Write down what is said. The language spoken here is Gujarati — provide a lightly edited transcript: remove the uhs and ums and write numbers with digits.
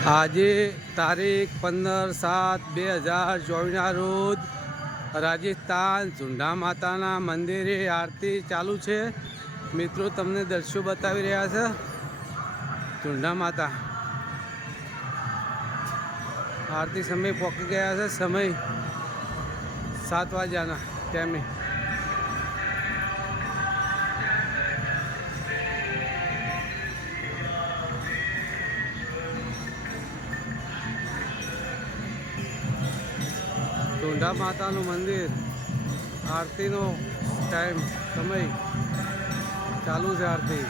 આજે તારીખ 15/7/2024 રોજ રાજસ્થાન ઝુંડા માતાના મંદિરે આરતી ચાલુ છે। મિત્રો તમને દર્શો બતાવી રહ્યા છે। ઝુંડા માતા આરતી સમય પહોંચી ગયા છે। સમય 7 વાગ્યાના ટાઈમે। ઝુંડા માતાનું મંદિર આરતીનો ટાઈમ સમય ચાલુ છે। આરતી